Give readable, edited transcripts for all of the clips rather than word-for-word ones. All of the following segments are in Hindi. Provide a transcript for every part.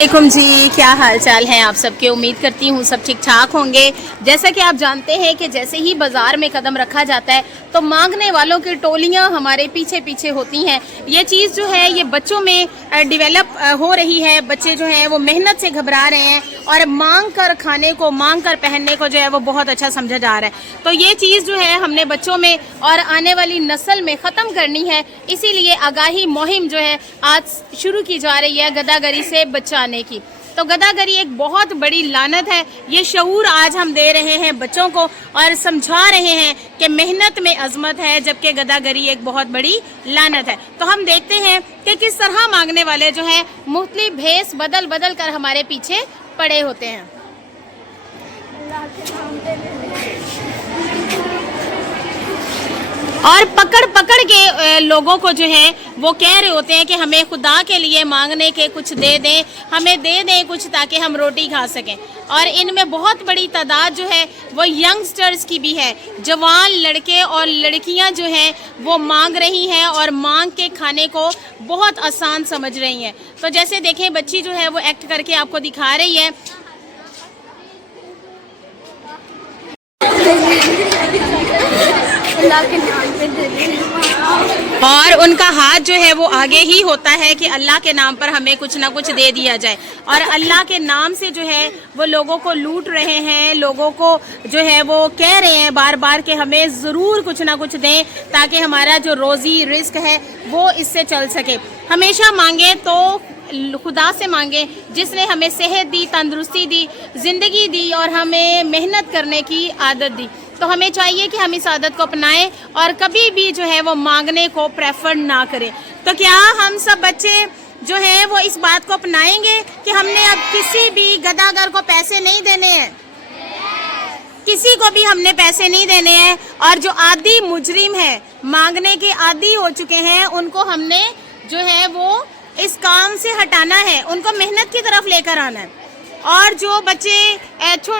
वालेकुम जी, क्या हाल चाल है आप सबके। उम्मीद करती हूँ सब ठीक ठाक होंगे। जैसा कि आप जानते हैं कि जैसे ही बाज़ार में कदम रखा जाता है तो मांगने वालों की टोलियाँ हमारे पीछे पीछे होती हैं। ये चीज़ जो है ये बच्चों में डेवलप हो रही है। बच्चे जो हैं वो मेहनत से घबरा रहे हैं और मांग कर खाने को, मांग कर पहनने को जो है वो बहुत अच्छा समझा जा रहा है। तो ये चीज़ जो है हमने बच्चों में और आने वाली नस्ल में ख़त्म करनी है। इसीलिए आगाही मुहिम जो है आज शुरू की जा रही है गदागरी से बचाने की। तो गदागरी एक बहुत बड़ी लानत है। ये शऊर आज हम दे रहे हैं बच्चों को और समझा रहे हैं कि मेहनत में अजमत है, जबकि गदागरी एक बहुत बड़ी लानत है। तो हम देखते हैं कि किस तरह मांगने वाले जो हैं मुख्तलिफ भेस बदल बदल कर हमारे पीछे पड़े होते हैं। और पकड़ पकड़ के लोगों को जो है वो कह रहे होते हैं कि हमें खुदा के लिए मांगने के कुछ दे दें, हमें दे दें कुछ ताकि हम रोटी खा सकें। और इनमें बहुत बड़ी तादाद जो है वो यंगस्टर्स की भी है। जवान लड़के और लड़कियां जो हैं वो मांग रही हैं और मांग के खाने को बहुत आसान समझ रही हैं। तो जैसे देखें बच्ची जो है वो एक्ट करके आपको दिखा रही है। और उनका हाथ जो है वो आगे ही होता है कि अल्लाह के नाम पर हमें कुछ ना कुछ दे दिया जाए। और अल्लाह के नाम से जो है वो लोगों को लूट रहे हैं, लोगों को जो है वो कह रहे हैं बार बार कि हमें ज़रूर कुछ ना कुछ दें ताकि हमारा जो रोज़ी रिस्क है वो इससे चल सके। हमेशा मांगे तो खुदा से मांगे जिसने हमें सेहत दी, तंदुरुस्ती दी, ज़िंदगी दी और हमें मेहनत करने की आदत दी। तो हमें चाहिए कि हम इस आदत को अपनाएं और कभी भी जो है वो मांगने को प्रेफर ना करें। तो क्या हम सब बच्चे जो हैं वो इस बात को अपनाएंगे कि हमने अब किसी भी गदागर को पैसे नहीं देने हैं, किसी को भी हमने पैसे नहीं देने हैं। और जो आदी मुजरिम है, मांगने के आदी हो चुके हैं, उनको हमने जो है वो इस काम से हटाना है, उनको मेहनत की तरफ लेकर आना है। और जो बच्चे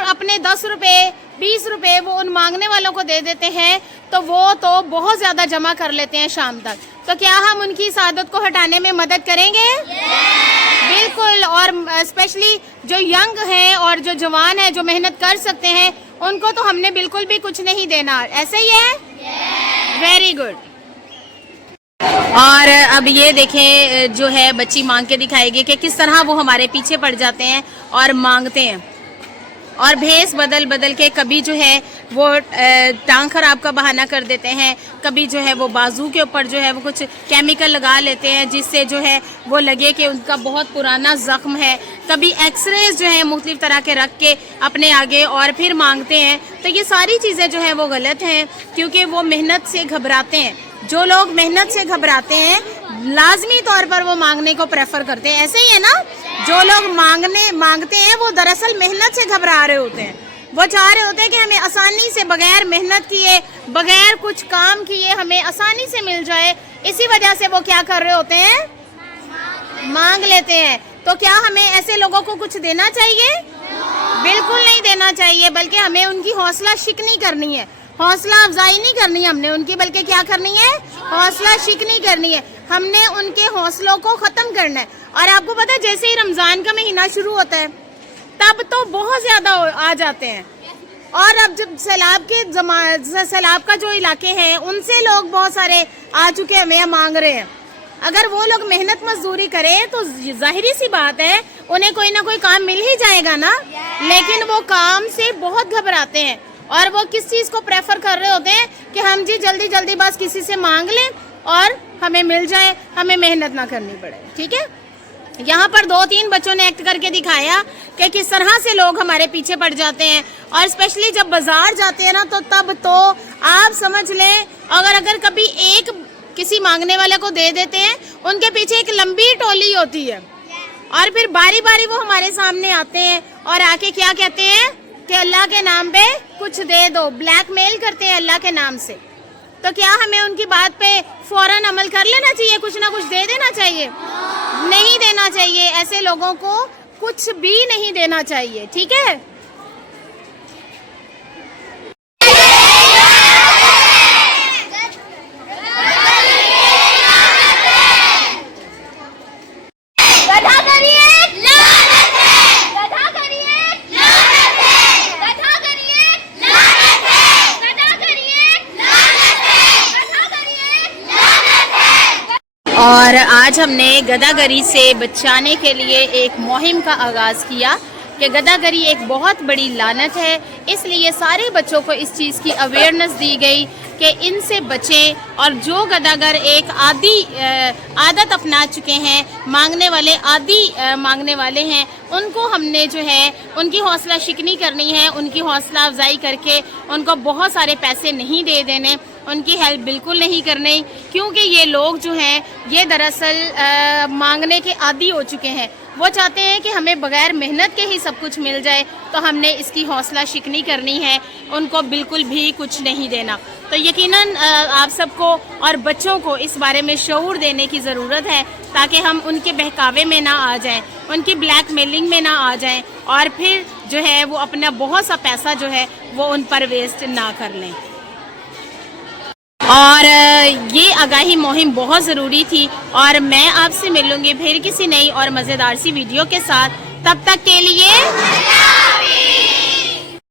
अपने 10 रुपये 20 रुपये वो उन मांगने वालों को दे देते हैं तो वो तो बहुत ज़्यादा जमा कर लेते हैं शाम तक। तो क्या हम उनकी इस आदत को हटाने में मदद करेंगे? बिल्कुल। और स्पेशली जो यंग हैं और जो जवान हैं, जो मेहनत कर सकते हैं, उनको तो हमने बिल्कुल भी कुछ नहीं देना। ऐसे ही है? Very good. और अब ये देखें जो है बच्ची मांग के दिखाएगी कि किस तरह वो हमारे पीछे पड़ जाते हैं और मांगते हैं और भेस बदल बदल के कभी जो है वो टांग खराब का बहाना कर देते हैं, कभी जो है वो बाजू के ऊपर जो है वो कुछ केमिकल लगा लेते हैं जिससे जो है वो लगे कि उनका बहुत पुराना ज़ख्म है, कभी एक्सरेज जो है मुख्तलिफ तरह के रख के अपने आगे और फिर मांगते हैं। तो ये सारी चीज़ें जो है वो गलत हैं क्योंकि वो मेहनत से घबराते हैं। जो लोग मेहनत से घबराते हैं लाजमी तौर पर वो मांगने को प्रेफर करते हैं। ऐसे ही है ना, जो लोग मांगते हैं वो दरअसल मेहनत से घबरा रहे होते हैं। वो चाह रहे होते हैं कि हमें आसानी से बगैर मेहनत किए, बगैर कुछ काम किए हमें आसानी से मिल जाए। इसी वजह से वो क्या कर रहे होते हैं? मांग लेते हैं। तो क्या हमें ऐसे लोगों को कुछ देना चाहिए? बिल्कुल नहीं देना चाहिए, बल्कि हमें उनकी हौसला शिकनी करनी है, हौसला अफजाई नहीं करनी है हमने उनकी, बल्कि क्या करनी है? हौसला शिकनी करनी है। हमने उनके हौसलों को ख़त्म करना है। और आपको पता है जैसे ही रमज़ान का महीना शुरू होता है तब तो बहुत ज़्यादा आ जाते हैं। और अब जब सैलाब का जो इलाके हैं उनसे लोग बहुत सारे आ चुके हैं, हमें मांग रहे हैं। अगर वो लोग मेहनत मजदूरी करें तो जाहिर सी बात है उन्हें कोई ना कोई काम मिल ही जाएगा ना। लेकिन वो काम से बहुत घबराते हैं और वो किस चीज़ को प्रेफर कर रहे होते हैं कि हम जी जल्दी जल्दी बस किसी से मांग लें और हमें मिल जाए, हमें मेहनत ना करनी पड़े। ठीक है, यहाँ पर 2-3 बच्चों ने एक्ट करके दिखाया कि किस तरह से लोग हमारे पीछे पड़ जाते हैं। और स्पेशली जब बाजार जाते हैं ना तो तब तो आप समझ लें अगर कभी एक किसी मांगने वाले को दे देते हैं, उनके पीछे एक लंबी टोली होती है और फिर बारी बारी वो हमारे सामने आते हैं और आके क्या कहते हैं कि अल्लाह के नाम पे कुछ दे दो, ब्लैकमेल करते हैं अल्लाह के नाम से। तो क्या हमें उनकी बात पे फौरन अमल कर लेना चाहिए, कुछ ना कुछ दे देना चाहिए? नहीं देना चाहिए, ऐसे लोगों को कुछ भी नहीं देना चाहिए। ठीक है, गदागरी एक लानत और आज हमने गदागरी से बचाने के लिए एक मुहिम का आगाज़ किया कि गदागरी एक बहुत बड़ी लानत है, इसलिए सारे बच्चों को इस चीज़ की अवेयरनेस दी गई कि इनसे बचें। और जो गदागर एक आदत अपना चुके हैं, मांगने वाले मांगने वाले हैं, उनको हमने जो है उनकी हौसला शिकनी करनी है, उनकी हौसला अफजाई करके उनको बहुत सारे पैसे नहीं दे देने, उनकी हेल्प बिल्कुल नहीं करनी, क्योंकि ये लोग जो हैं ये दरअसल मांगने के आदी हो चुके हैं। वो चाहते हैं कि हमें बगैर मेहनत के ही सब कुछ मिल जाए, तो हमने इसकी हौसला शिकनी करनी है, उनको बिल्कुल भी कुछ नहीं देना। तो यकीनन आप सबको और बच्चों को इस बारे में शऊर देने की ज़रूरत है, ताकि हम उनके बहकावे में ना आ जाएं, उनकी ब्लैकमेलिंग में ना आ जाएं और फिर जो है वो अपना बहुत सा पैसा जो है वो उन पर वेस्ट ना कर लें। और ये आगाही मुहिम बहुत ज़रूरी थी और मैं आपसे मिलूँगी फिर किसी नई और मज़ेदार सी वीडियो के साथ। तब तक के लिए